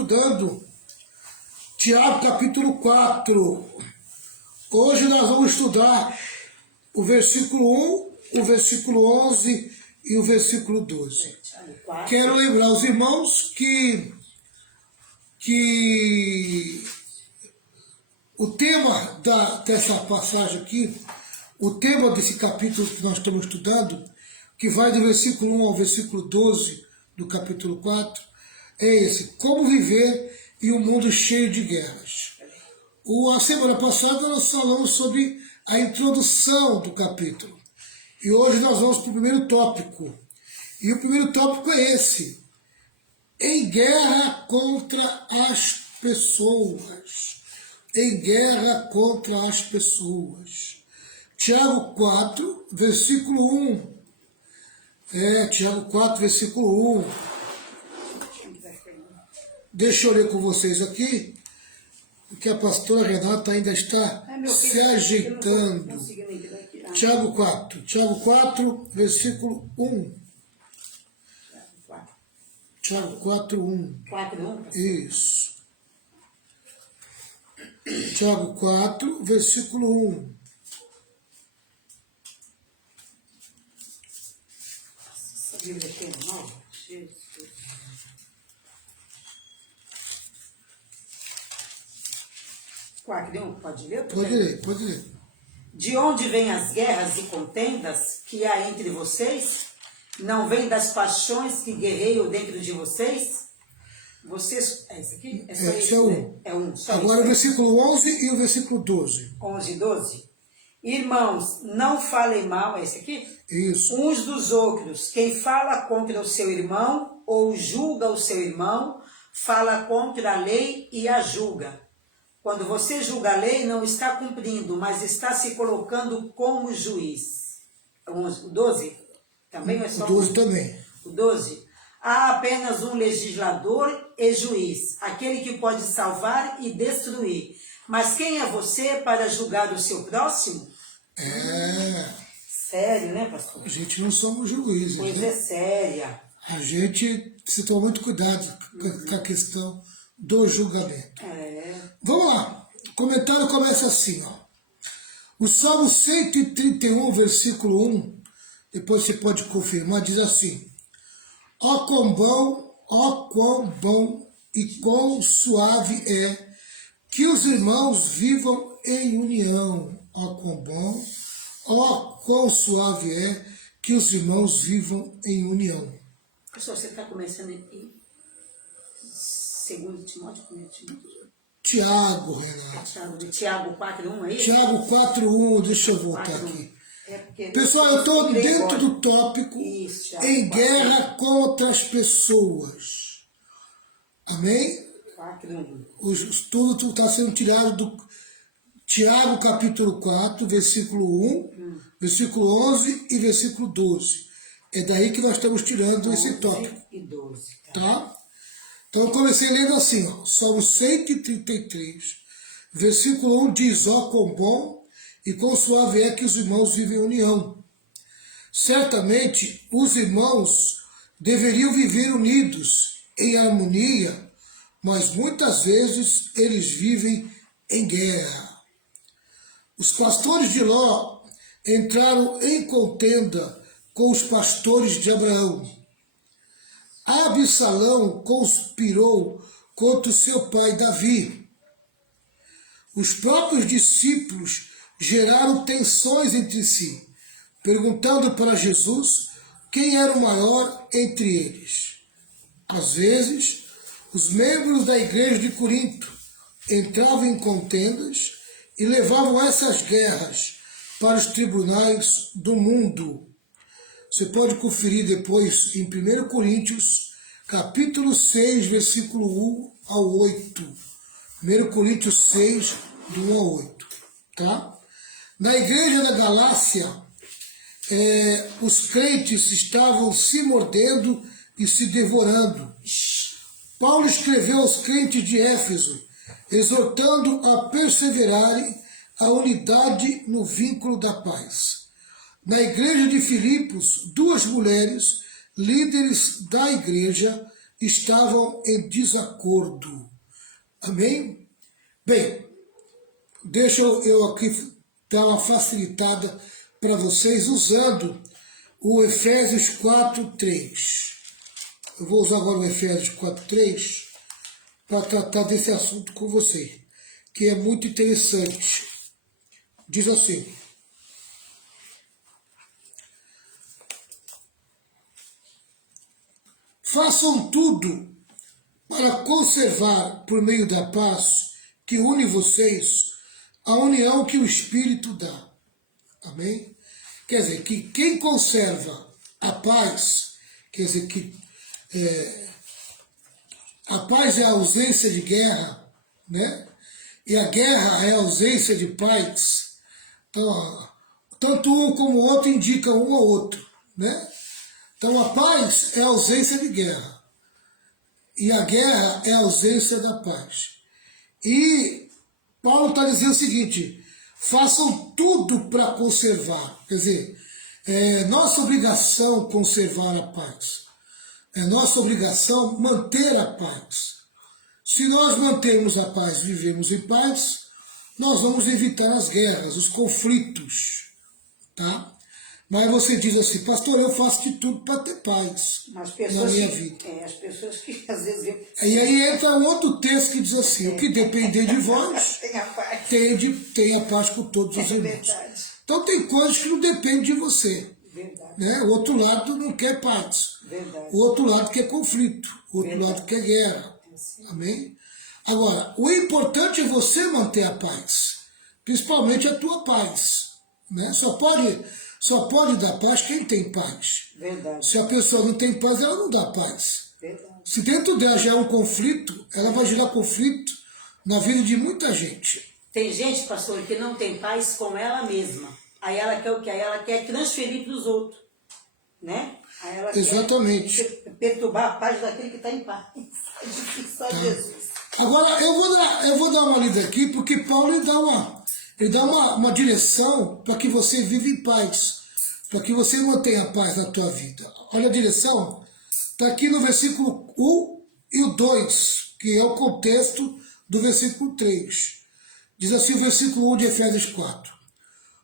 estudando Tiago capítulo 4. Hoje nós vamos estudar o versículo 1, o versículo 11 e o versículo 12. Quero lembrar os irmãos que o tema dessa passagem aqui, o tema desse capítulo que nós estamos estudando, que vai do versículo 1 ao versículo 12 do capítulo 4, é esse: como viver em um mundo cheio de guerras. A semana passada nós falamos sobre a introdução do capítulo. E hoje nós vamos para o primeiro tópico. E o primeiro tópico é esse: em guerra contra as pessoas. Em guerra contra as pessoas. Tiago 4, versículo 1. Tiago 4, versículo 1. Deixa eu ler com vocês aqui, porque a pastora Renata ainda está se ajeitando. Tiago 4, versículo 1. Tiago 4, 1. 4, 1? Isso. Tiago 4, versículo 1. Essa Bíblia aqui é nova? Jesus. Pode ler? Pode ler. De onde vêm as guerras e contendas que há entre vocês? Não vem das paixões que guerreiam dentro de vocês? Vocês... É isso aqui? É só isso, né? É um. Só agora isso, o versículo 11 e o versículo 12. 11 e 12. Irmãos, não falem mal, é esse aqui? Isso. Uns dos outros. Quem fala contra o seu irmão ou julga o seu irmão, fala contra a lei e a julga. Quando você julga a lei, não está cumprindo, mas está se colocando como juiz. O 12? Também é só... O 12 também. O 12. Há apenas um legislador e juiz, aquele que pode salvar e destruir. Mas quem é você para julgar o seu próximo? Sério, né, pastor? A gente não somos juízes. Pois né? é séria. A gente se toma muito cuidado com a questão do julgamento. Vamos lá. O comentário começa assim, ó. O Salmo 131, versículo 1, depois você pode confirmar, diz assim: ó quão bom e quão suave é que os irmãos vivam em união. Ó quão bom, ó quão suave é que os irmãos vivam em união. Pessoal, você está começando em 2 Timóteo, 1 Timóteo? Tiago, Renato. Tiago 4:1 aí? Tiago 4:1, deixa eu voltar 4:1. aqui. Pessoal, eu estou dentro do tópico Isso, em guerra contra as pessoas. Amém? 4:1. O estudo está sendo tirado do Tiago capítulo 4, versículo 1, versículo 11 e versículo 12. É daí que nós estamos tirando esse tópico. E 12. Tá? Então eu comecei lendo assim, ó, Salmo 133, versículo 1 diz: ó quão bom e quão suave é que os irmãos vivem em união. Certamente os irmãos deveriam viver unidos, em harmonia, mas muitas vezes eles vivem em guerra. Os pastores de Ló entraram em contenda com os pastores de Abraão. Absalão conspirou contra o seu pai Davi. Os próprios discípulos geraram tensões entre si, perguntando para Jesus quem era o maior entre eles. Às vezes, os membros da igreja de Corinto entravam em contendas e levavam essas guerras para os tribunais do mundo. Você pode conferir depois em 1 Coríntios, capítulo 6, versículo 1 ao 8. 1 Coríntios 6, do 1 ao 8. Tá? Na igreja da Galácia, os crentes estavam se mordendo e se devorando. Paulo escreveu aos crentes de Éfeso, exortando a perseverarem a unidade no vínculo da paz. Na igreja de Filipos, 2 mulheres, líderes da igreja, estavam em desacordo. Amém? Bem, deixa eu aqui dar uma facilitada para vocês usando o Efésios 4:3. Eu vou usar agora o Efésios 4:3 para tratar desse assunto com vocês, que é muito interessante. Diz assim: façam tudo para conservar, por meio da paz que une vocês, a união que o Espírito dá. Amém? Quer dizer, que quem conserva a paz, quer dizer, que a paz é a ausência de guerra, né? E a guerra é a ausência de paz. Então, tanto um como o outro indicam um ao outro, né? Então, a paz é a ausência de guerra. E a guerra é a ausência da paz. E Paulo está dizendo o seguinte: façam tudo para conservar. Quer dizer, é nossa obrigação conservar a paz. É nossa obrigação manter a paz. Se nós mantermos a paz, vivemos em paz, nós vamos evitar as guerras, os conflitos, tá? Mas você diz assim: pastor, eu faço de tudo para ter paz na minha vida. As pessoas que às vezes... E aí entra um outro texto que diz assim: o que depender de vós, tem a paz com todos os irmãos. Verdade. Então tem coisas que não dependem de você. Verdade. Né? O outro lado não quer paz. Verdade. O outro lado quer conflito. O outro lado quer guerra. Amém? Agora, o importante é você manter a paz. Principalmente a tua paz. Né? Só pode dar paz quem tem paz. Verdade. Se a pessoa não tem paz, ela não dá paz. Verdade. Se dentro dela já é um conflito, ela vai gerar conflito na vida de muita gente. Tem gente, pastor, que não tem paz com ela mesma. Aí ela quer o quê? Aí ela quer transferir para os outros. Né? Aí ela Exatamente. quer perturbar a paz daquele que está em paz. É difícil, só Jesus. Agora, eu vou dar uma lida aqui, porque Paulo ele dá uma direção para que você viva em paz, para que você mantenha a paz na tua vida. Olha a direção, está aqui no versículo 1 e o 2, que é o contexto do versículo 3. Diz assim o versículo 1 de Efésios 4.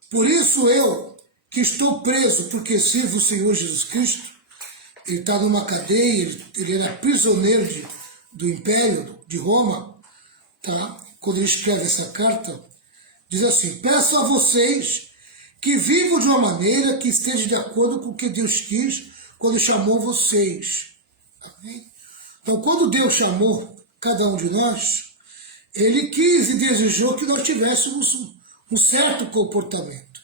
Por isso eu, que estou preso porque sirvo o Senhor Jesus Cristo, ele está numa cadeia, ele era prisioneiro do Império de Roma, tá? Quando ele escreve essa carta, diz assim: peço a vocês que vivam de uma maneira que esteja de acordo com o que Deus quis quando chamou vocês. Amém? Então, quando Deus chamou cada um de nós, Ele quis e desejou que nós tivéssemos um certo comportamento.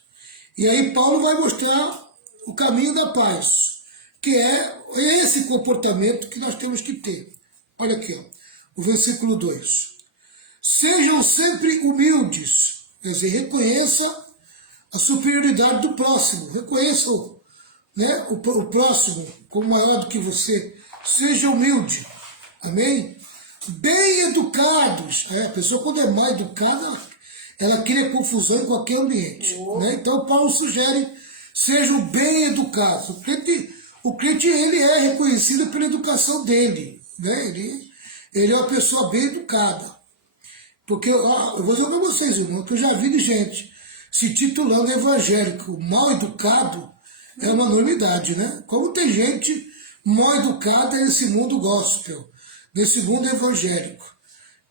E aí Paulo vai mostrar o caminho da paz, que é esse comportamento que nós temos que ter. Olha aqui, ó, o versículo 2. Sejam sempre humildes, quer dizer, reconheça a superioridade do próximo, reconheça né, o próximo como maior do que você, seja humilde, amém? Bem educados, a pessoa quando é mal educada, ela cria confusão em qualquer ambiente, né? Então Paulo sugere, sejam bem educados. O crente ele é reconhecido pela educação dele, né? Ele é uma pessoa bem educada. Porque, eu vou dizer para vocês, irmão, que eu já vi de gente se titulando evangélico mal educado, é uma enormidade, né? Como tem gente mal educada nesse mundo gospel, nesse mundo evangélico.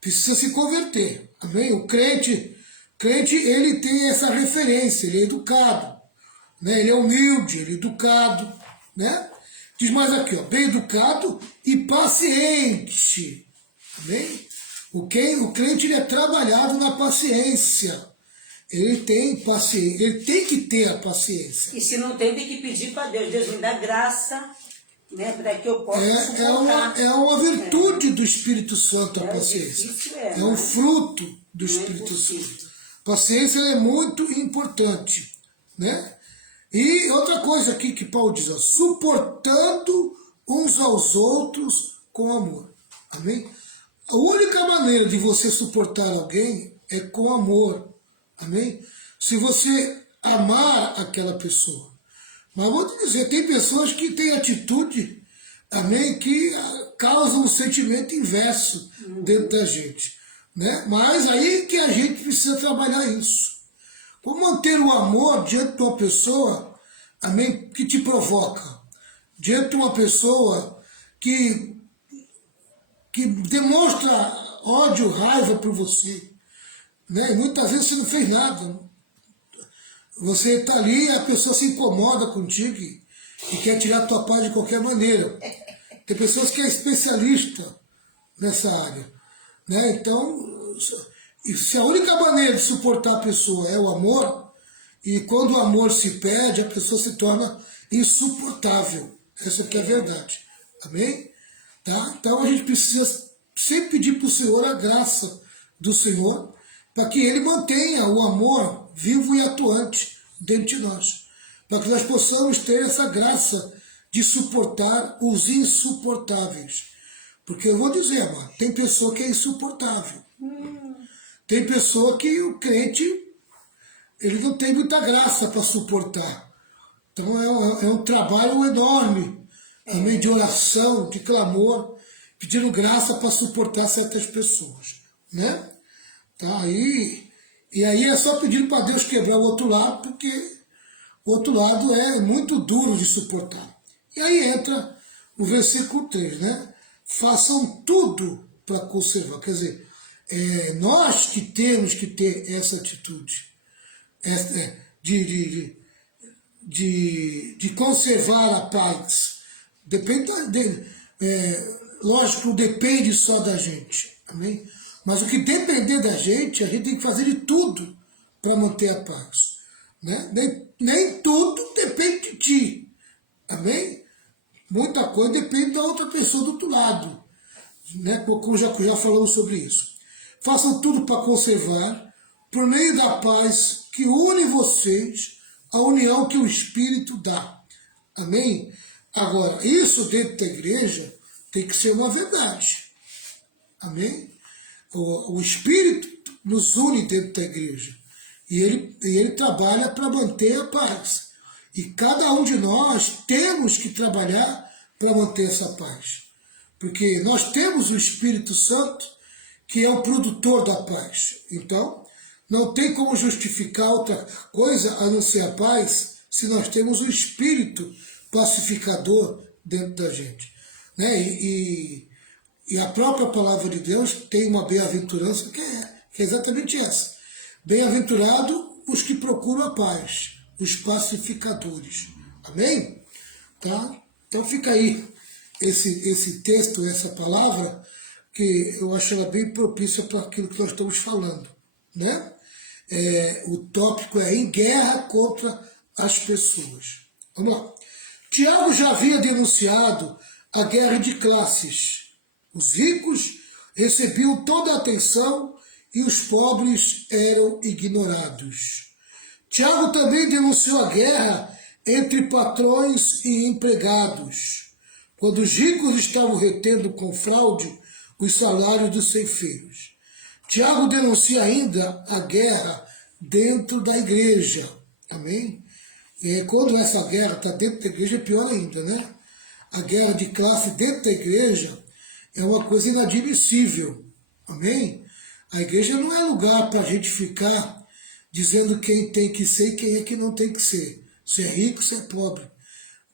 Precisa se converter, amém? O crente, ele tem essa referência, ele é educado, né? Ele é humilde, ele é educado, né? Diz mais aqui, ó, bem educado e paciente, amém? O crente ele é trabalhado na paciência. Ele tem paciência, ele tem que ter a paciência. E se não tem que pedir para Deus. Deus me dá graça, né, para que eu possa suportar. É uma virtude do Espírito Santo a paciência. É um fruto do Espírito Santo. Paciência é muito importante, né? E outra coisa aqui que Paulo diz, ó, suportando uns aos outros com amor. Amém? A única maneira de você suportar alguém é com amor. Amém? Se você amar aquela pessoa. Mas vou te dizer, tem pessoas que têm atitude amém, que causam um sentimento inverso dentro da gente. Né? Mas aí que a gente precisa trabalhar isso. Como manter o amor diante de uma pessoa, amém, que te provoca, diante de uma pessoa que demonstra ódio, raiva por você. Né? E muitas vezes você não fez nada. Você está ali e a pessoa se incomoda contigo e quer tirar a tua paz de qualquer maneira. Tem pessoas que é especialista nessa área. Né? Então, se a única maneira de suportar a pessoa é o amor, e quando o amor se perde, a pessoa se torna insuportável. Essa aqui é a verdade. Amém? Tá? Então a gente precisa sempre pedir para o Senhor a graça do Senhor, para que Ele mantenha o amor vivo e atuante dentro de nós. Para que nós possamos ter essa graça de suportar os insuportáveis. Porque eu vou dizer, mano, tem pessoa que é insuportável. Tem pessoa que o crente, ele não tem muita graça para suportar. Então é um trabalho enorme, também de oração, de clamor, pedindo graça para suportar certas pessoas. Né? Tá? E aí é só pedir para Deus quebrar o outro lado, porque o outro lado é muito duro de suportar. E aí entra o versículo 3, né? Façam tudo para conservar. Quer dizer, nós que temos que ter essa atitude de conservar a paz. Depende lógico, depende só da gente. Amém? Mas o que depender da gente, a gente tem que fazer de tudo para manter a paz. Né? Nem tudo depende de ti. Amém? Muita coisa depende da outra pessoa do outro lado. Né? Como já falamos sobre isso. Façam tudo para conservar, por meio da paz que une vocês, a união que o Espírito dá. Amém? Agora, isso dentro da igreja tem que ser uma verdade. Amém? O Espírito nos une dentro da igreja. E ele trabalha para manter a paz. E cada um de nós temos que trabalhar para manter essa paz. Porque nós temos o Espírito Santo, que é o produtor da paz. Então, não tem como justificar outra coisa a não ser a paz, se nós temos o Espírito pacificador dentro da gente. Né? E a própria palavra de Deus tem uma bem-aventurança que é exatamente essa. Bem-aventurado os que procuram a paz, os pacificadores. Amém? Tá? Então fica aí esse texto, essa palavra, que eu acho ela bem propícia para aquilo que nós estamos falando. Né? O tópico é em guerra contra as pessoas. Vamos lá. Tiago já havia denunciado a guerra de classes. Os ricos recebiam toda a atenção e os pobres eram ignorados. Tiago também denunciou a guerra entre patrões e empregados, quando os ricos estavam retendo com fraude os salários dos ceifeiros. Tiago denuncia ainda a guerra dentro da igreja. Amém? E quando essa guerra está dentro da igreja, é pior ainda, né? A guerra de classe dentro da igreja é uma coisa inadmissível. Amém? A igreja não é lugar para a gente ficar dizendo quem tem que ser e quem é que não tem que ser. Se é rico, se é pobre.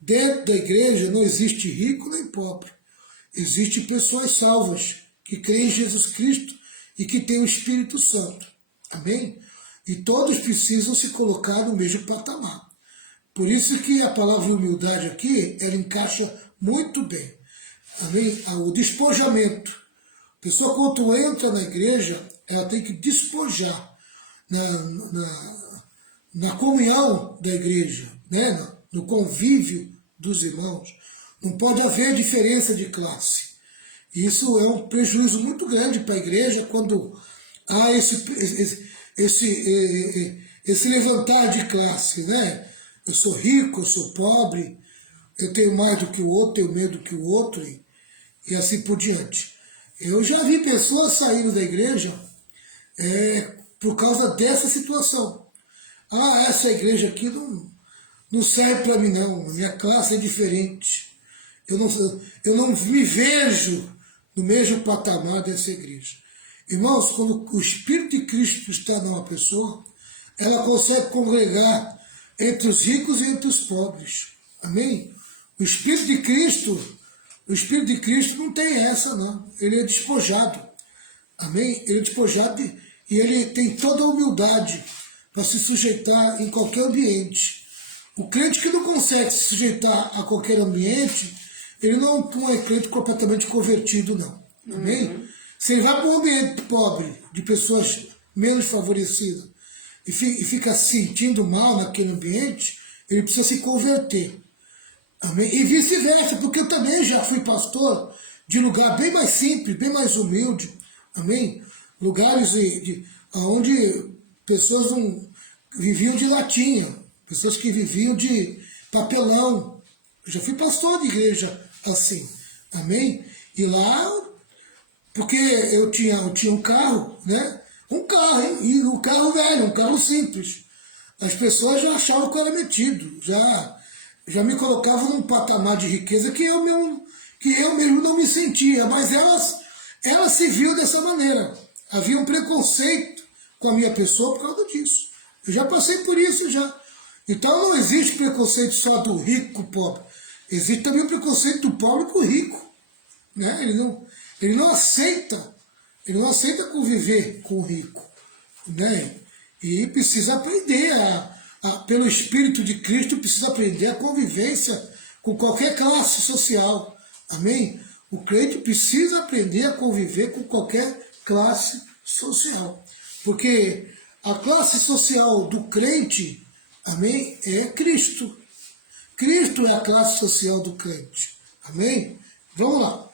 Dentro da igreja não existe rico nem pobre. Existem pessoas salvas que creem em Jesus Cristo e que têm o Espírito Santo. Amém? E todos precisam se colocar no mesmo patamar. Por isso que a palavra humildade aqui, ela encaixa muito bem. Amém? O despojamento. A pessoa, quando entra na igreja, ela tem que despojar na comunhão da igreja, né? No convívio dos irmãos. Não pode haver diferença de classe. Isso é um prejuízo muito grande para a igreja quando há esse levantar de classe, né? Eu sou rico, eu sou pobre, eu tenho mais do que o outro, tenho medo do que o outro, e assim por diante. Eu já vi pessoas saindo da igreja por causa dessa situação. Essa igreja aqui não serve para mim não, a minha classe é diferente. eu não me vejo no mesmo patamar dessa igreja. Irmãos, quando o Espírito de Cristo está numa pessoa, ela consegue congregar entre os ricos e entre os pobres. Amém? O Espírito de Cristo não tem essa, não. Ele é despojado. Amém? Ele é despojado e ele tem toda a humildade para se sujeitar em qualquer ambiente. O crente que não consegue se sujeitar a qualquer ambiente, ele não é crente completamente convertido, não. Amém? Se ele vai para um ambiente pobre, de pessoas menos favorecidas, e fica se sentindo mal naquele ambiente, ele precisa se converter. Amém? E vice-versa, porque eu também já fui pastor de lugar bem mais simples, bem mais humilde. Amém? Lugares onde pessoas não viviam de latinha, pessoas que viviam de papelão. Eu já fui pastor de igreja assim. Amém? E lá, porque eu tinha um carro, né? Um carro, hein? E um carro velho, um carro simples. As pessoas já achavam que eu era metido, já me colocavam num patamar de riqueza que eu mesmo não me sentia, mas elas se viam dessa maneira. Havia um preconceito com a minha pessoa por causa disso. Eu já passei por isso já. Então não existe preconceito só do rico com o pobre. Existe também o preconceito do pobre com o rico. Né? Ele não aceita conviver com o rico. Né? E precisa aprender, pelo Espírito de Cristo, precisa aprender a convivência com qualquer classe social. Amém? O crente precisa aprender a conviver com qualquer classe social. Porque a classe social do crente, amém, é Cristo. Cristo é a classe social do crente. Amém? Vamos lá.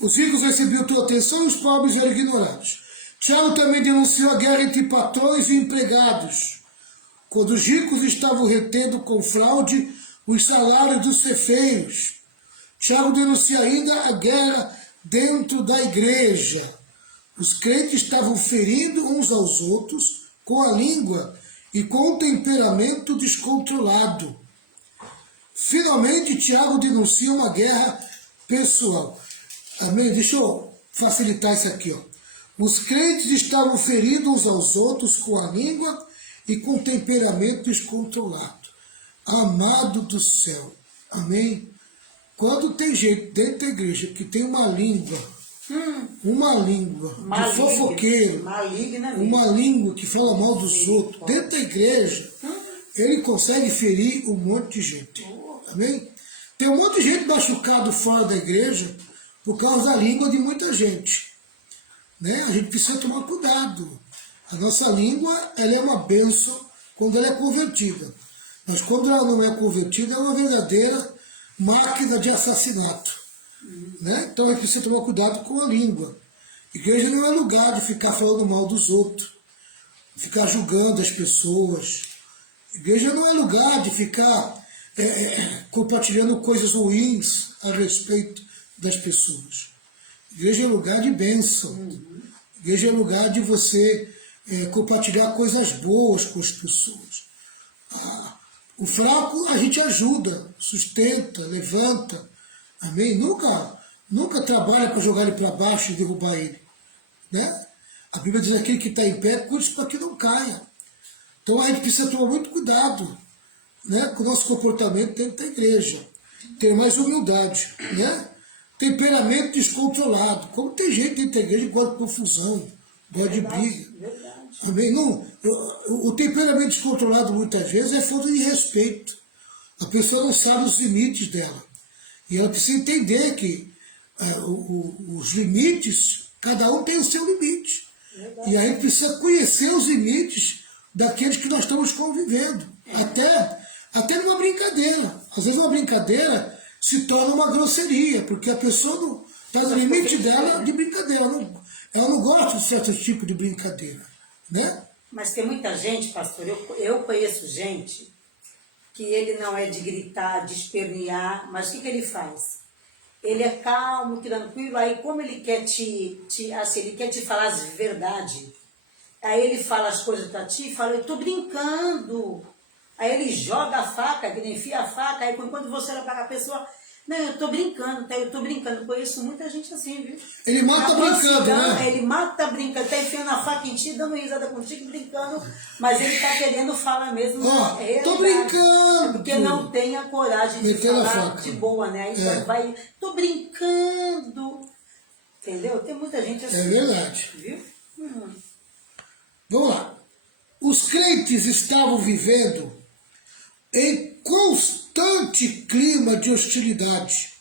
Os ricos recebiam tua atenção e os pobres eram ignorados. Tiago também denunciou a guerra entre patrões e empregados, quando os ricos estavam retendo com fraude os salários dos cefeiros. Tiago denuncia ainda a guerra dentro da igreja. Os crentes estavam ferindo uns aos outros com a língua e com um temperamento descontrolado. Finalmente, Tiago denuncia uma guerra pessoal. Amém? Deixa eu facilitar isso aqui. Ó. Os crentes estavam ferindo uns aos outros com a língua e com temperamento descontrolado. Amado do céu. Amém? Quando tem gente dentro da igreja que tem uma língua de fofoqueiro, uma língua que fala mal dos outros, dentro da igreja, ele consegue ferir um monte de gente. Amém? Tem um monte de gente machucado fora da igreja por causa da língua de muita gente. Né? A gente precisa tomar cuidado. A nossa língua, ela é uma bênção quando ela é convertida. Mas quando ela não é convertida, é uma verdadeira máquina de assassinato. Né? Então a gente precisa tomar cuidado com a língua. Igreja não é lugar de ficar falando mal dos outros, ficar julgando as pessoas. Igreja não é lugar de ficar compartilhando coisas ruins a respeito das pessoas. Igreja é lugar de bênção. Igreja é lugar de você compartilhar coisas boas com as pessoas. O fraco a gente ajuda, sustenta, levanta. Amém? Nunca trabalha para jogar ele para baixo e derrubar ele. Né? A Bíblia diz: aquele que está em pé, cuide para que não caia. Então a gente precisa tomar muito cuidado, né, com o nosso comportamento dentro da igreja. Ter mais humildade. Né? Temperamento descontrolado. Como tem gente dentro da igreja que gosta de confusão, gosta de briga. Amém? O temperamento descontrolado muitas vezes é falta de respeito. A pessoa não sabe os limites dela. E ela precisa entender que os limites, cada um tem o seu limite. E a gente precisa conhecer os limites daqueles que nós estamos convivendo. Até numa brincadeira. Às vezes uma brincadeira se torna uma grosseria, porque a pessoa não está no limite dela de brincadeira. Ela não gosta de certo tipo de brincadeira. Né? Mas tem muita gente, pastor, eu conheço gente que ele não é de gritar, de espernear, mas o que ele faz? Ele é calmo, tranquilo, aí como ele quer ele quer te falar as verdades, Aí ele fala as coisas pra ti e fala, eu tô brincando. Aí ele joga a faca, ele enfia a faca, aí quando você olha para a pessoa, não, eu tô brincando, tá? Eu tô brincando. Conheço muita gente assim, viu? Ele mata brincando, né? Ele mata brincando, tá enfiando a faca em ti, dando risada contigo, brincando, mas ele tá querendo falar mesmo. Tô brincando. Porque não tem a coragem de falar de boa, né? Aí vai, tô brincando. Entendeu? Tem muita gente assim. É verdade. Viu? Vamos lá. Os crentes estavam vivendo em constante clima de hostilidade.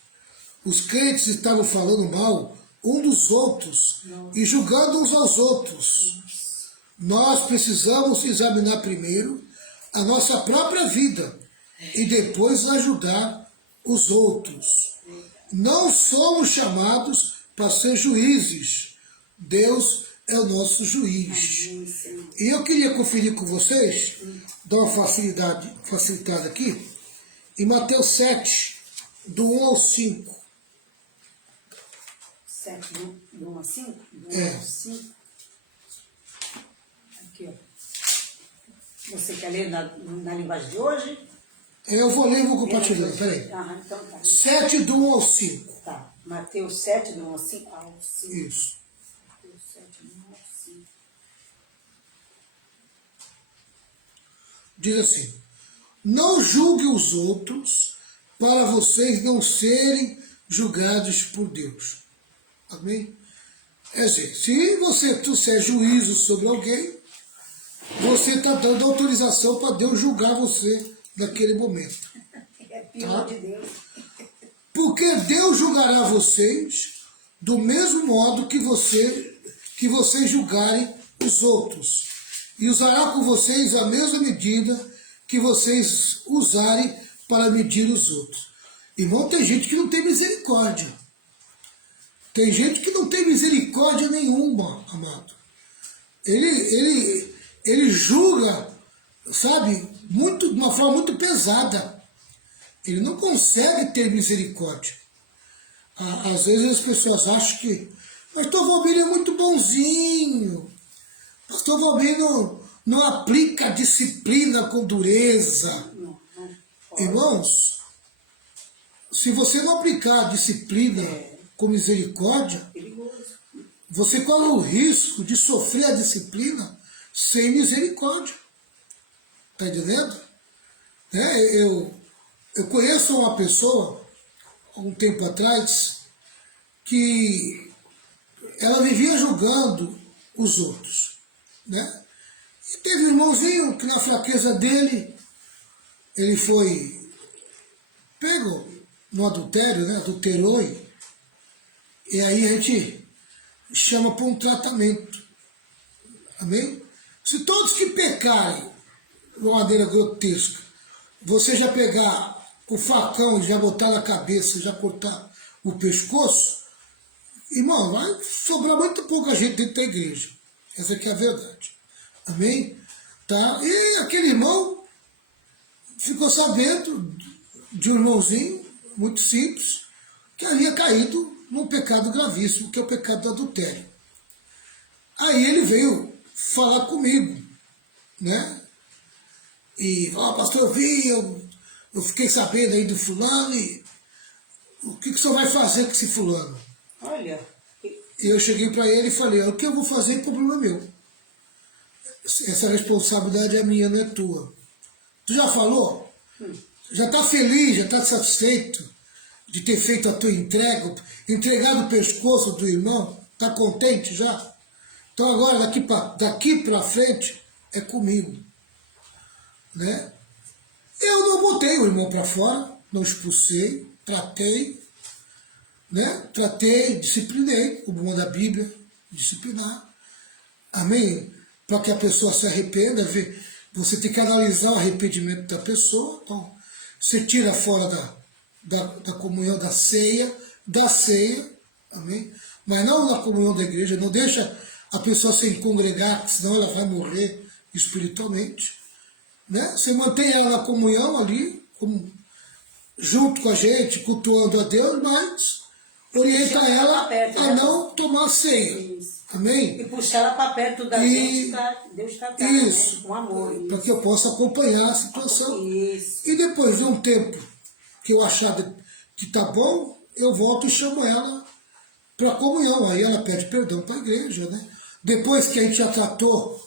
Os crentes estavam falando mal um dos outros e julgando uns aos outros. Nós precisamos examinar primeiro a nossa própria vida e depois ajudar os outros. Não somos chamados para ser juízes. Deus é o nosso juiz. E eu queria conferir com vocês, dar uma facilitada aqui, em Mateus 7, do 1 ao 5. 7, do 1 a 5? Do 1 ao 5. Aqui, ó. Você quer ler na linguagem de hoje? Eu vou ler e vou compartilhar, peraí. Então tá. 7, do 1 ao 5. Tá. Mateus 7, do 1 ao 5. Isso. Mateus 7, do 1 ao 5. Diz assim: não julgue os outros para vocês não serem julgados por Deus. Amém? É dizer, se você trouxer juízo sobre alguém, você está dando autorização para Deus julgar você naquele momento. É pior de Deus. Porque Deus julgará vocês do mesmo modo que vocês julgarem os outros. E usará com vocês a mesma medida que vocês usarem para medir os outros. Irmão, tem gente que não tem misericórdia. Tem gente que não tem misericórdia nenhuma, amado. Ele julga, sabe, de uma forma muito pesada. Ele não consegue ter misericórdia. Às vezes as pessoas acham que Pastor Valmir é muito bonzinho. Pastor Valmir não aplica disciplina com dureza. Irmãos, se você não aplicar a disciplina com misericórdia, você corre o risco de sofrer a disciplina sem misericórdia. Está entendendo? Eu conheço uma pessoa, há um tempo atrás, que ela vivia julgando os outros. Né? E teve um irmãozinho que na fraqueza dele, ele foi pego no adultério, né? Adulterou, e aí a gente chama para um tratamento. Amém? Se todos que pecarem de uma maneira grotesca, você já pegar o facão e já botar na cabeça, já cortar o pescoço, irmão, vai sobrar muito pouca gente dentro da igreja. Essa aqui é a verdade. Amém? Tá? E aquele irmão ficou sabendo de um irmãozinho muito simples que havia caído num pecado gravíssimo, que é o pecado do adultério. Aí ele veio falar comigo, né? E falou, pastor, eu vi, eu fiquei sabendo aí do fulano, e o que o senhor vai fazer com esse fulano? Olha. E eu cheguei para ele e falei, o que eu vou fazer é problema meu. Essa responsabilidade é minha, não é tua. Tu já falou? Já está feliz, já está satisfeito de ter feito a tua entrega, entregado o pescoço do irmão? Está contente já? Então agora, daqui para frente, é comigo. Né? Eu não botei o irmão para fora, não expulsei, tratei, né? Tratei, disciplinei, como manda a Bíblia, disciplinar. Amém? Para que a pessoa se arrependa, você tem que analisar o arrependimento da pessoa. Então, você tira fora da comunhão da ceia, amém? Mas não na comunhão da igreja, não deixa a pessoa sem congregar, senão ela vai morrer espiritualmente. Né? Você mantém ela na comunhão ali, junto com a gente, cultuando a Deus, mas orienta Puxar ela pra perto, a né? não tomar ceia. Isso. Amém? E puxar ela para perto da gente para Deus tratar, Isso. né? Com amor. Para que eu possa acompanhar a situação. Isso. E depois de um tempo que eu achar que tá bom, eu volto e chamo ela para comunhão. Aí ela pede perdão para a igreja, né? Depois que a gente já tratou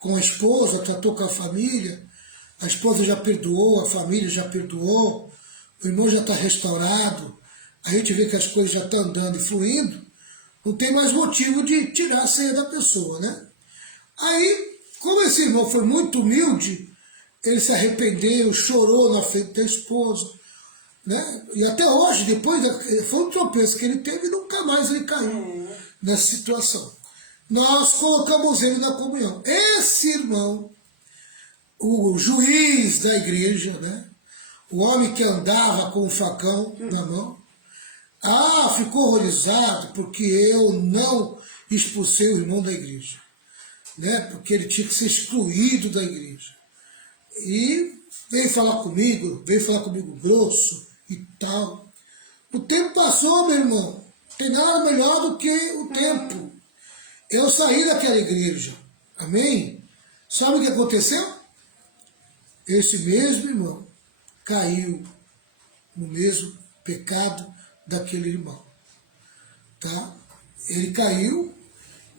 com a esposa, tratou com a família, a esposa já perdoou, a família já perdoou, o irmão já está restaurado, a gente vê que as coisas já estão andando e fluindo, não tem mais motivo de tirar a ceia da pessoa, né? Aí, como esse irmão foi muito humilde, ele se arrependeu, chorou na frente da esposa, né? E até hoje, depois, foi um tropeço que ele teve e nunca mais ele caiu nessa situação. Nós colocamos ele na comunhão. Esse irmão, o juiz da igreja, né? O homem que andava com o facão na mão, ficou horrorizado porque eu não expulsei o irmão da igreja, né? Porque ele tinha que ser excluído da igreja. E veio falar comigo grosso e tal. O tempo passou, meu irmão. Não tem nada melhor do que o tempo. Eu saí daquela igreja. Amém? Sabe o que aconteceu? Esse mesmo irmão caiu no mesmo pecado daquele irmão. Tá? Ele caiu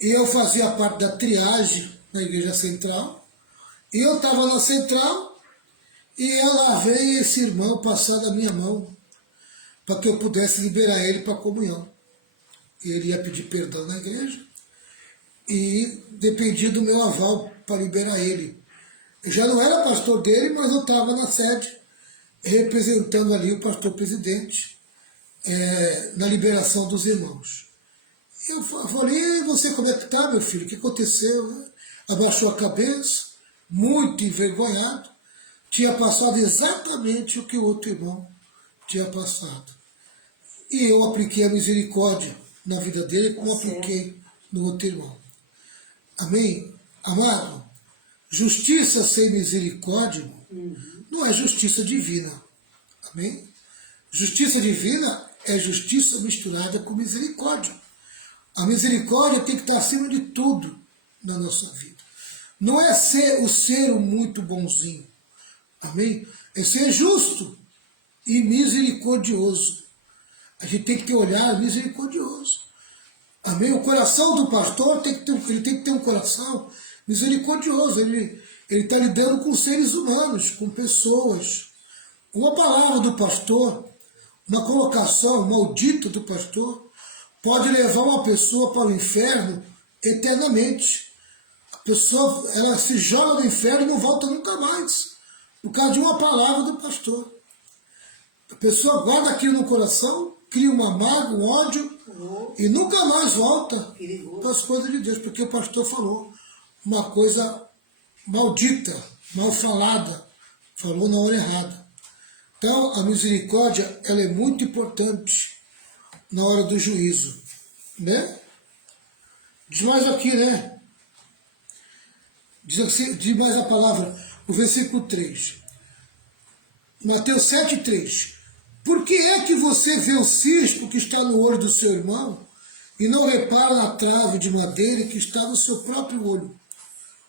e eu fazia parte da triagem na igreja central. E eu estava na central e ela veio esse irmão passar da minha mão para que eu pudesse liberar ele para a comunhão. Ele ia pedir perdão na igreja e dependia do meu aval para liberar ele. Eu já não era pastor dele, mas eu estava na sede representando ali o pastor presidente na liberação dos irmãos. Eu falei, e você como é que está, meu filho? O que aconteceu? Abaixou a cabeça, muito envergonhado, tinha passado exatamente o que o outro irmão tinha passado. E eu apliquei a misericórdia na vida dele, como apliquei no outro irmão. Amém? Amado, justiça sem misericórdia não é justiça divina. Amém? Justiça divina é justiça misturada com misericórdia. A misericórdia tem que estar acima de tudo na nossa vida. Não é ser o ser muito bonzinho. Amém? É ser justo e misericordioso. A gente tem que ter olhar misericordioso. Amém? O coração do pastor tem que ter um coração misericordioso. Ele está lidando com seres humanos, com pessoas. Uma palavra do pastor, uma colocação maldita do pastor, pode levar uma pessoa para o inferno eternamente. A pessoa, ela se joga no inferno e não volta nunca mais, por causa de uma palavra do pastor. A pessoa guarda aquilo no coração, cria uma mágoa, um ódio, e nunca mais volta para as coisas de Deus, porque o pastor falou uma coisa maldita, mal falada, falou na hora errada. Então, a misericórdia, ela é muito importante na hora do juízo, né? Diz mais aqui, né? Diz mais a palavra, o versículo 3. Mateus 7,3. Por que é que você vê o cisco que está no olho do seu irmão e não repara na trave de madeira que está no seu próprio olho?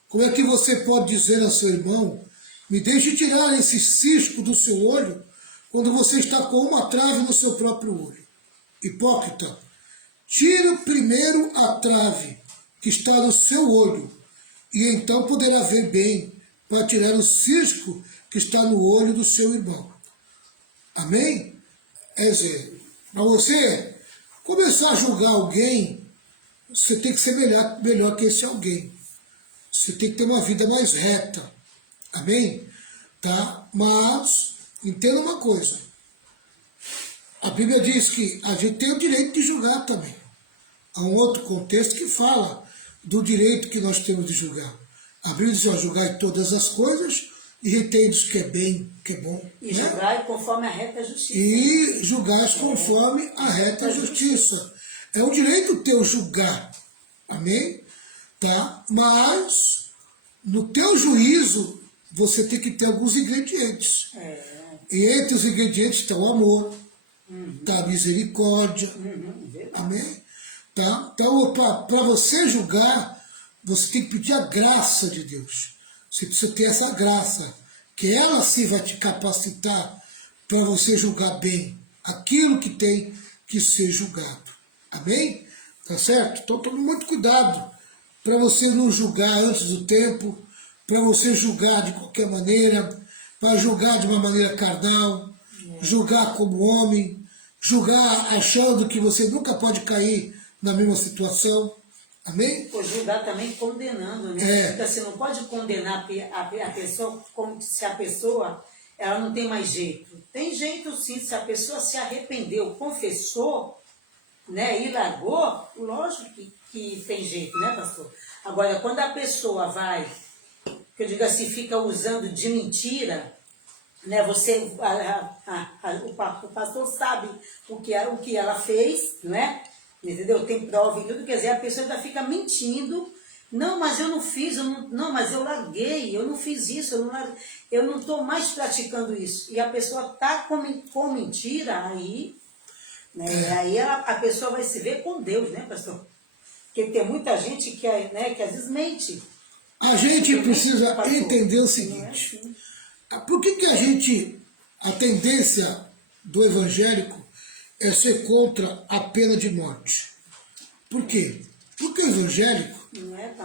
Como é que você pode dizer a seu irmão, me deixe tirar esse cisco do seu olho, quando você está com uma trave no seu próprio olho? Hipócrita, tira primeiro a trave que está no seu olho, e então poderá ver bem para tirar o cisco que está no olho do seu irmão. Amém? Quer dizer, para você começar a julgar alguém, você tem que ser melhor que esse alguém. Você tem que ter uma vida mais reta. Amém? Tá? Mas, entenda uma coisa. A Bíblia diz que a gente tem o direito de julgar também. Há um outro contexto que fala do direito que nós temos de julgar. A Bíblia diz, julgai todas as coisas e retendes o que é bem, o que é bom. E julgai conforme a reta justiça. E julgais conforme a reta justiça. É um direito teu julgar. Amém? Tá? Mas, no teu juízo, você tem que ter alguns ingredientes. E entre os ingredientes está o amor, da misericórdia. Amém? Tá? Então, para você julgar, você tem que pedir a graça de Deus. Você precisa ter essa graça, que ela sim vai te capacitar para você julgar bem aquilo que tem que ser julgado. Amém? Tá certo? Então tome muito cuidado para você não julgar antes do tempo, para você julgar de qualquer maneira, para julgar de uma maneira carnal, julgar como homem, julgar achando que você nunca pode cair na mesma situação. Amém? Ou julgar também condenando, né? Então, você não pode condenar a pessoa como se a pessoa ela não tem mais jeito. Tem jeito sim, se a pessoa se arrependeu, confessou, né, e largou, lógico que tem jeito, né, pastor? Agora, quando a pessoa vai, que eu digo assim, fica usando de mentira, né, você, o pastor sabe o que ela fez, né? Entendeu? Tem prova e tudo, quer dizer, a pessoa ainda fica mentindo. Não, mas eu não fiz, não, mas eu larguei, eu não fiz isso, eu não estou mais praticando isso. E a pessoa está com mentira aí, né? Aí a pessoa vai se ver com Deus, né, pastor? Porque tem muita gente que, né, que às vezes mente. A gente precisa entender o seguinte. Por que a tendência do evangélico é ser contra a pena de morte? Por quê? Porque o evangélico,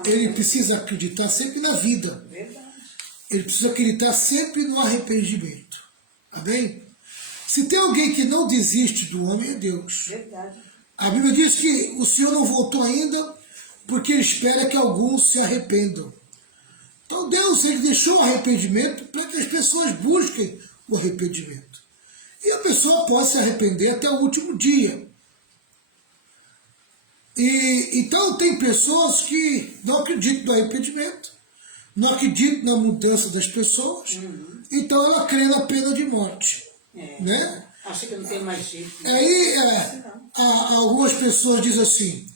ele precisa acreditar sempre na vida. Verdade. Ele precisa acreditar sempre no arrependimento. Amém? Se tem alguém que não desiste do homem, é Deus. Verdade. A Bíblia diz que o Senhor não voltou ainda porque Ele espera que alguns se arrependam. Então Deus, Ele deixou o arrependimento para que as pessoas busquem o arrependimento. E a pessoa pode se arrepender até o último dia. Então tem pessoas que não acreditam no arrependimento, não acreditam na mudança das pessoas, então ela crê na pena de morte. Né? Acho que não tem mais jeito. Né? Aí algumas pessoas dizem assim,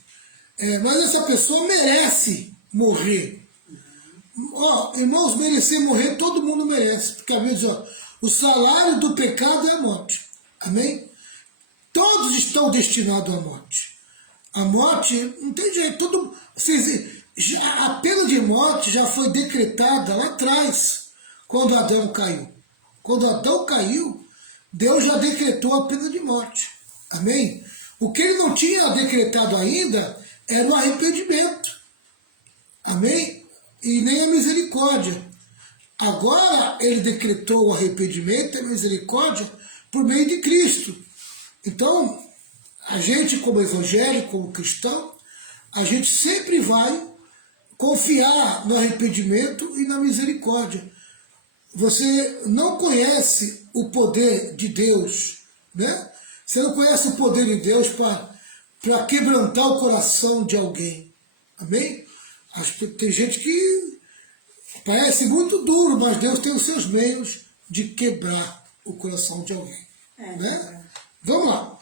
mas essa pessoa merece morrer. Irmãos, merecer morrer, todo mundo merece, porque a Bíblia diz, o salário do pecado é a morte. Amém? Todos estão destinados à morte. A morte, não tem jeito, a pena de morte já foi decretada lá atrás, quando Adão caiu. Quando Adão caiu, Deus já decretou a pena de morte. Amém? O que ele não tinha decretado ainda era o arrependimento. Amém? E nem a misericórdia. Agora ele decretou o arrependimento e a misericórdia por meio de Cristo. Então, a gente como evangélico, como cristão, a gente sempre vai confiar no arrependimento e na misericórdia. Você não conhece o poder de Deus, né? Você não conhece o poder de Deus para quebrantar o coração de alguém. Amém? Tem gente que parece muito duro, mas Deus tem os seus meios de quebrar o coração de alguém. Né? Vamos lá.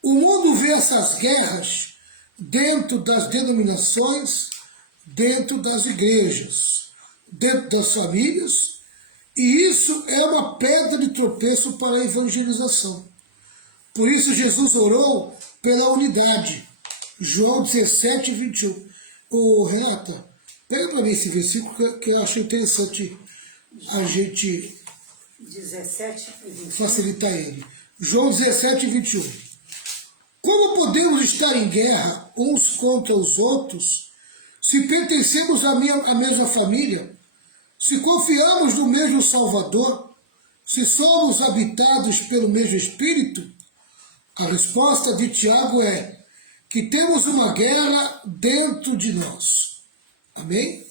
O mundo vê essas guerras dentro das denominações, dentro das igrejas, dentro das famílias, e isso é uma pedra de tropeço para a evangelização. Por isso Jesus orou pela unidade. João 17, 21. Renata, pega para mim esse versículo que eu acho interessante a gente 17 e 21. facilitar ele. João 17, 21. Como podemos estar em guerra uns contra os outros se pertencemos à mesma família, se confiamos no mesmo Salvador, se somos habitados pelo mesmo Espírito? A resposta de Tiago é que temos uma guerra dentro de nós. Amém?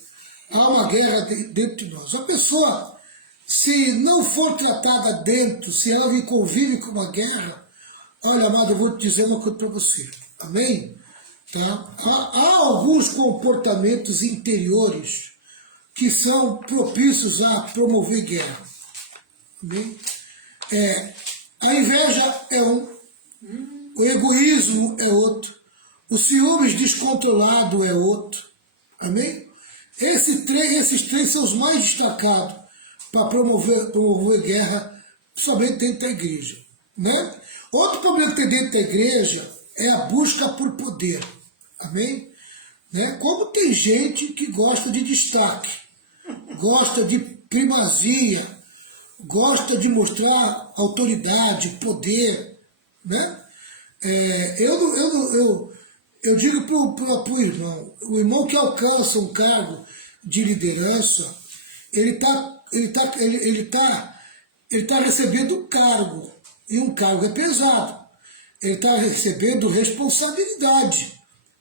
Há uma guerra dentro de nós. A pessoa, se não for tratada dentro, se ela convive com uma guerra, olha, amado, eu vou te dizer uma coisa para você. Amém? Tá? Há alguns comportamentos interiores que são propícios a promover guerra. Amém? A inveja é um, o egoísmo é outro, o ciúmes descontrolado é outro. Amém? Esses três são os mais destacados para promover guerra, somente dentro da igreja. né? Outro problema que tem dentro da igreja é a busca por poder, amém? Né? Como tem gente que gosta de destaque, gosta de primazia, gosta de mostrar autoridade, poder, né? Eu digo para o irmão que alcança um cargo de liderança, ele tá recebendo um cargo, e um cargo é pesado. Ele está recebendo responsabilidade,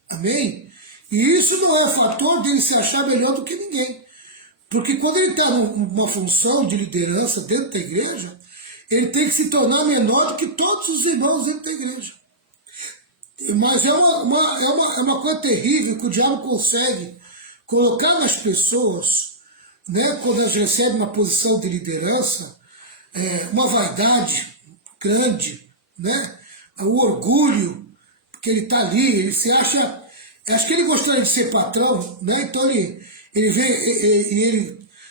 amém? E isso não é fator dele se achar melhor do que ninguém. Porque quando ele está numa função de liderança dentro da igreja, ele tem que se tornar menor do que todos os irmãos dentro da igreja. Mas é uma coisa terrível que o diabo consegue colocar nas pessoas, né, quando elas recebem uma posição de liderança, uma vaidade grande, né, o orgulho, porque ele está ali, ele se acha. Acho que ele gostaria de ser patrão, né? Então ele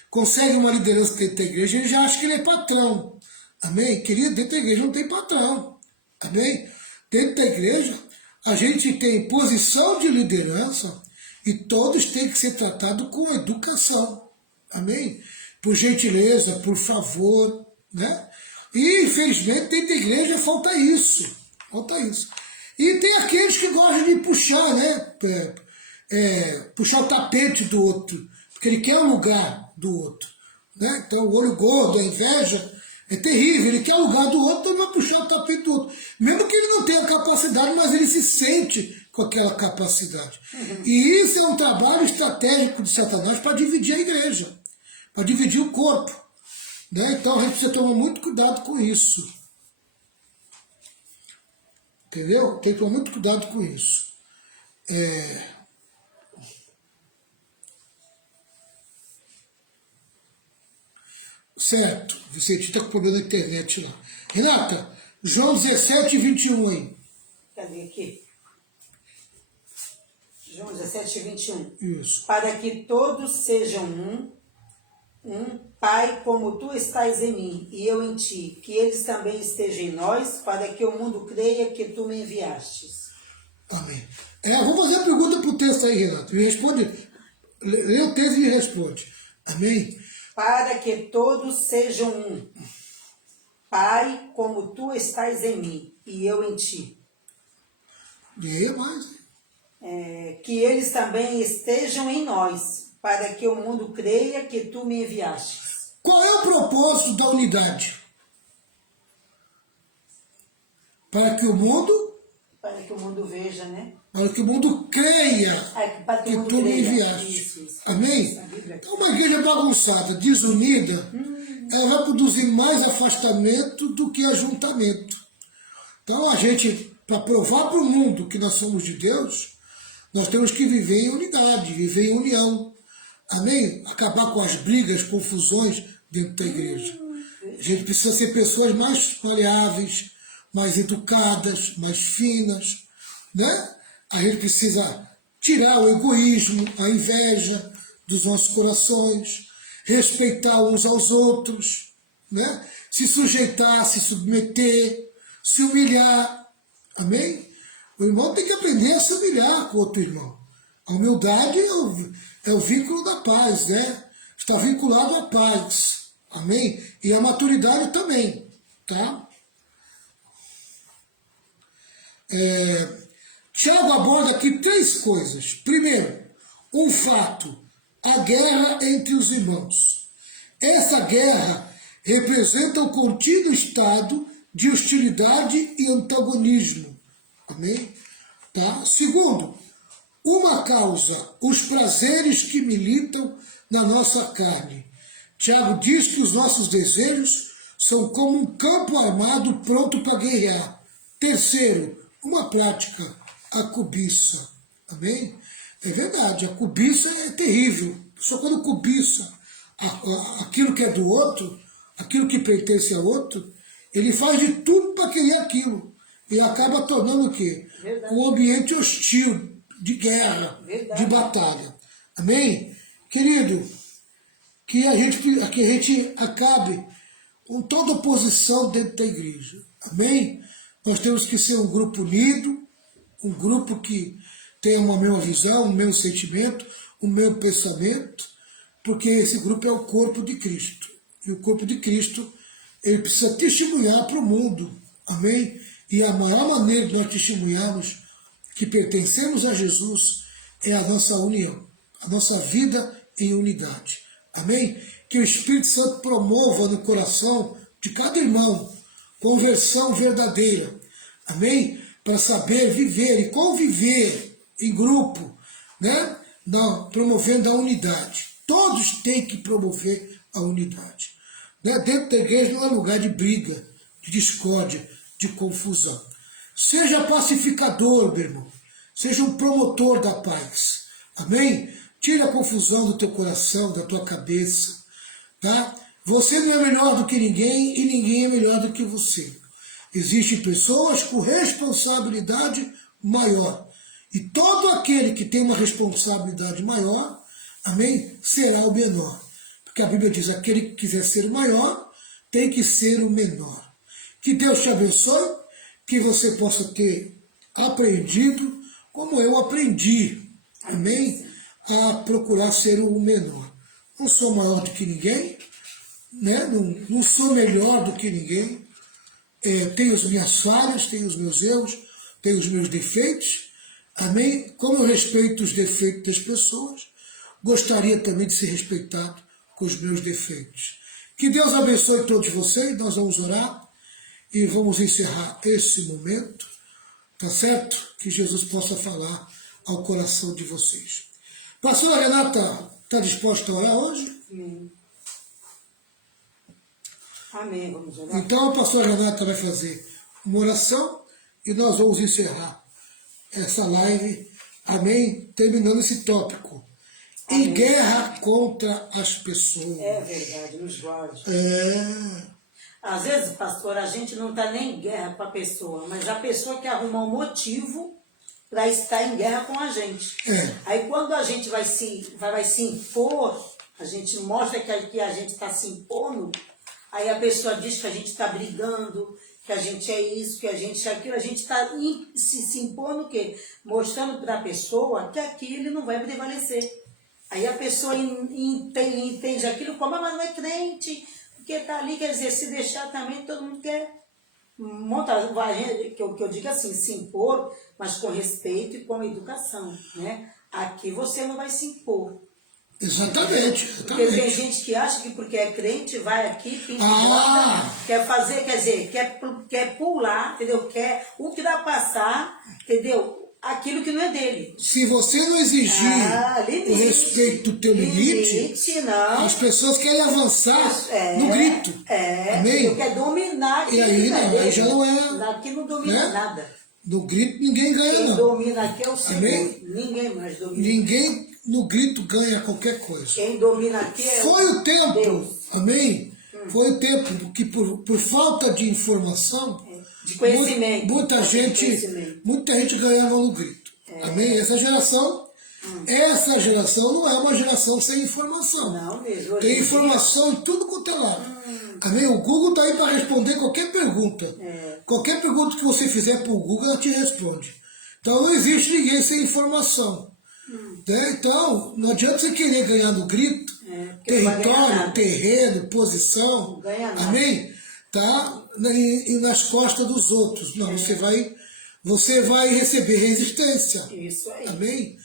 consegue uma liderança dentro da igreja, ele já acha que ele é patrão. Amém? Querido, dentro da igreja não tem patrão. Amém? Dentro da igreja, a gente tem posição de liderança e todos têm que ser tratados com educação. Amém? Por gentileza, por favor, né? E, infelizmente, dentro da igreja falta isso. Falta isso. E tem aqueles que gostam de puxar, né? Puxar o tapete do outro, porque ele quer o lugar do outro. Né? Então, o olho gordo, a inveja, é terrível. Ele quer o lugar do outro, então ele vai puxar o tapete do outro. Mesmo que ele não tenha capacidade, mas ele se sente com aquela capacidade. E isso é um trabalho estratégico de Satanás para dividir a igreja, para dividir o corpo. Né? Então, a gente precisa tomar muito cuidado com isso. Entendeu? Tem que tomar muito cuidado com isso. Certo. Vicente está com problema na internet lá. Renata, João 17, 21 aí. Cadê aqui? João 17, 21. Isso. Para que todos sejam Pai, como tu estás em mim e eu em ti, que eles também estejam em nós, para que o mundo creia que tu me enviastes. Amém. Vou fazer a pergunta para o texto aí, Renato. Me responde. Lê o texto e me responde. Amém? Para que todos sejam Pai, como tu estás em mim e eu em ti. Leia mais. Que eles também estejam em nós, para que o mundo creia que tu me enviastes. Qual é o propósito da unidade? Para que o mundo veja, né? Para que o mundo creia para que tu me enviaste. Isso. Amém? Então, uma igreja bagunçada, desunida, ela vai produzir mais afastamento do que ajuntamento. Então, a gente, para provar para o mundo que nós somos de Deus, nós temos que viver em unidade, viver em união. Amém? Acabar com as brigas, confusões dentro da igreja. A gente precisa ser pessoas mais maleáveis, mais educadas, mais finas, né? A gente precisa tirar o egoísmo, a inveja dos nossos corações, respeitar uns aos outros, né? Se sujeitar, se submeter, se humilhar. Amém? O irmão tem que aprender a se humilhar com o outro irmão. A humildade é o vínculo da paz, né? Está vinculado à paz. Amém? E a maturidade também, tá? Tiago aborda aqui 3 coisas. Primeiro, um fato, a guerra entre os irmãos. Essa guerra representa o contínuo estado de hostilidade e antagonismo. Amém? Tá? Segundo, uma causa, os prazeres que militam na nossa carne. Tiago diz que os nossos desejos são como um campo armado pronto para guerrear. Terceiro, uma prática, a cobiça. Amém? É verdade, a cobiça é terrível. Só quando cobiça aquilo que é do outro, aquilo que pertence ao outro, ele faz de tudo para querer aquilo. E acaba tornando o quê? Verdade. Um ambiente hostil, de guerra, Verdade. de batalha. Amém? Querido, que a gente acabe com toda oposição dentro da igreja. Amém? Nós temos que ser um grupo unido, um grupo que tenha uma mesma visão, um mesmo sentimento, um mesmo pensamento, porque esse grupo é o corpo de Cristo. E o corpo de Cristo, ele precisa testemunhar para o mundo. Amém? E a maior maneira de nós testemunharmos que pertencemos a Jesus é a nossa união, a nossa vida em unidade. Amém? Que o Espírito Santo promova no coração de cada irmão conversão verdadeira. Amém? Para saber viver e conviver em grupo, né? Promovendo a unidade. Todos têm que promover a unidade. Né? Dentro da igreja não é lugar de briga, de discórdia, de confusão. Seja pacificador, meu irmão. Seja um promotor da paz. Amém? Tira a confusão do teu coração, da tua cabeça. Tá? Você não é melhor do que ninguém e ninguém é melhor do que você. Existem pessoas com responsabilidade maior. E todo aquele que tem uma responsabilidade maior, amém, será o menor. Porque a Bíblia diz, aquele que quiser ser o maior, tem que ser o menor. Que Deus te abençoe, que você possa ter aprendido como eu aprendi, amém, a procurar ser o menor. Não sou maior do que ninguém, né? Não sou melhor do que ninguém, tenho as minhas falhas, tenho os meus erros, tenho os meus defeitos, amém? Como eu respeito os defeitos das pessoas, gostaria também de ser respeitado com os meus defeitos. Que Deus abençoe todos vocês, nós vamos orar e vamos encerrar esse momento, tá certo? Que Jesus possa falar ao coração de vocês. Pastora Renata, está disposta a orar hoje? Sim. Amém, vamos orar. Então a pastora Renata vai fazer uma oração e nós vamos encerrar essa live, amém? Terminando esse tópico. Amém. Em guerra contra as pessoas. É verdade, nos guarde. É. Às vezes, pastor, a gente não está nem em guerra com a pessoa, mas a pessoa quer arrumar um motivo para estar em guerra com a gente. É. Aí quando a gente vai se impor, a gente mostra que a gente está se impondo, aí a pessoa diz que a gente está brigando, que a gente é isso, que a gente é aquilo, a gente está se impondo o quê? Mostrando para a pessoa que aquilo não vai prevalecer. Aí a pessoa entende aquilo como, mas não é crente, porque está ali, quer dizer, se deixar também, todo mundo quer montar, que eu digo assim, se impor, mas com respeito e com educação, né? Aqui você não vai se impor. Exatamente. Porque tem gente que acha que porque é crente, vai aqui, pinta e bota, quer fazer, quer dizer, quer pular, entendeu? Quer ultrapassar, entendeu? Aquilo que não é dele. Se você não exigir o respeito do teu limite, não. As pessoas querem avançar no grito. Amém? Quer dominar aquilo. E aí, não, aí já não é. Aqui não domina nada. No grito ninguém ganha, Quem não. domina aqui é o Senhor. Amém? Ninguém mais domina. Ninguém no grito ganha qualquer coisa. Quem domina aqui é Foi o tempo, Deus. amém? Foi o tempo que por falta de informação, de conhecimento. Muita gente ganhava no grito. Amém? Essa geração não é uma geração sem informação. Não mesmo. Tem informação em tudo quanto é lado. Amém? O Google está aí para responder qualquer pergunta. Qualquer pergunta que você fizer para o Google, ela te responde. Então não existe ninguém sem informação. Então, não adianta você querer ganhar no grito, território, terreno, posição, amém? Tá? E nas costas dos outros. Não, você vai receber resistência. Isso aí. Amém?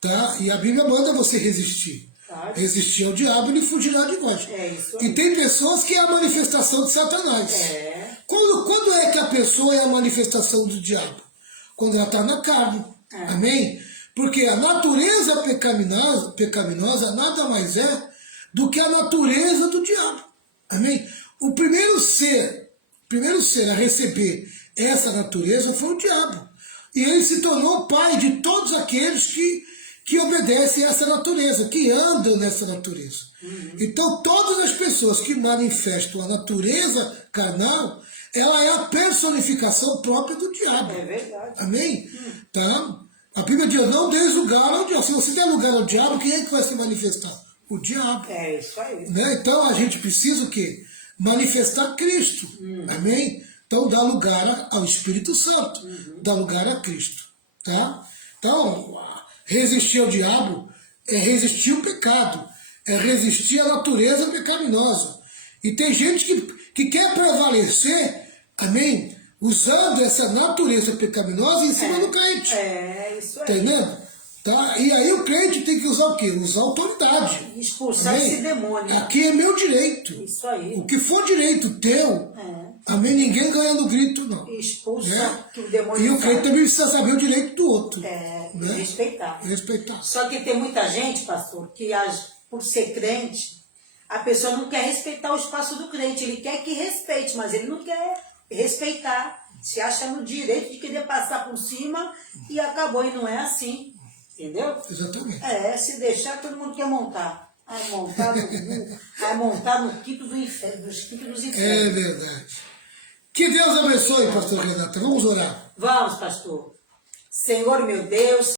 Tá? E a Bíblia manda você resistir. Claro. Resistir ao diabo e ele fugirá de vós. Isso aí. E tem pessoas que é a manifestação de Satanás. Quando é que a pessoa é a manifestação do diabo? Quando ela está na carne. Amém? Porque a natureza pecaminosa nada mais é do que a natureza do diabo. Amém? O primeiro ser a receber essa natureza foi o diabo. E ele se tornou pai de todos aqueles que obedecem a essa natureza, que andam nessa natureza. Então, todas as pessoas que manifestam a natureza carnal, ela é a personificação própria do diabo. É verdade. Amém? Tá? A Bíblia diz, não deis lugar ao diabo. Se você der lugar ao diabo, quem é que vai se manifestar? O diabo. É isso aí. Né? Então, a gente precisa o quê? Manifestar Cristo. Amém? Então dá lugar ao Espírito Santo, dá lugar a Cristo. Tá? Então, resistir ao diabo é resistir ao pecado, é resistir à natureza pecaminosa. E tem gente que quer prevalecer, amém, usando essa natureza pecaminosa em cima do crente. Isso aí. Tá entendendo? Tá? E aí o crente tem que usar o quê? Usar autoridade. Expulsar amém? esse demônio. Aqui é meu direito. Isso aí. O que for direito teu, amém, ninguém ganha no grito, não. Expulsa que o demônio E o crente também precisa saber o direito do outro. né? Respeitar. Só que tem muita gente, pastor, que por ser crente, a pessoa não quer respeitar o espaço do crente. Ele quer que respeite, mas ele não quer respeitar. Se acha no direito de querer passar por cima e acabou. E não é assim. Entendeu? Exatamente. Se deixar, todo mundo quer montar. Vai montar no quinto do inferno, dos quintos dos infernos. É verdade. Que Deus abençoe, pastor Renata. Vamos orar. Vamos, pastor. Senhor, meu Deus,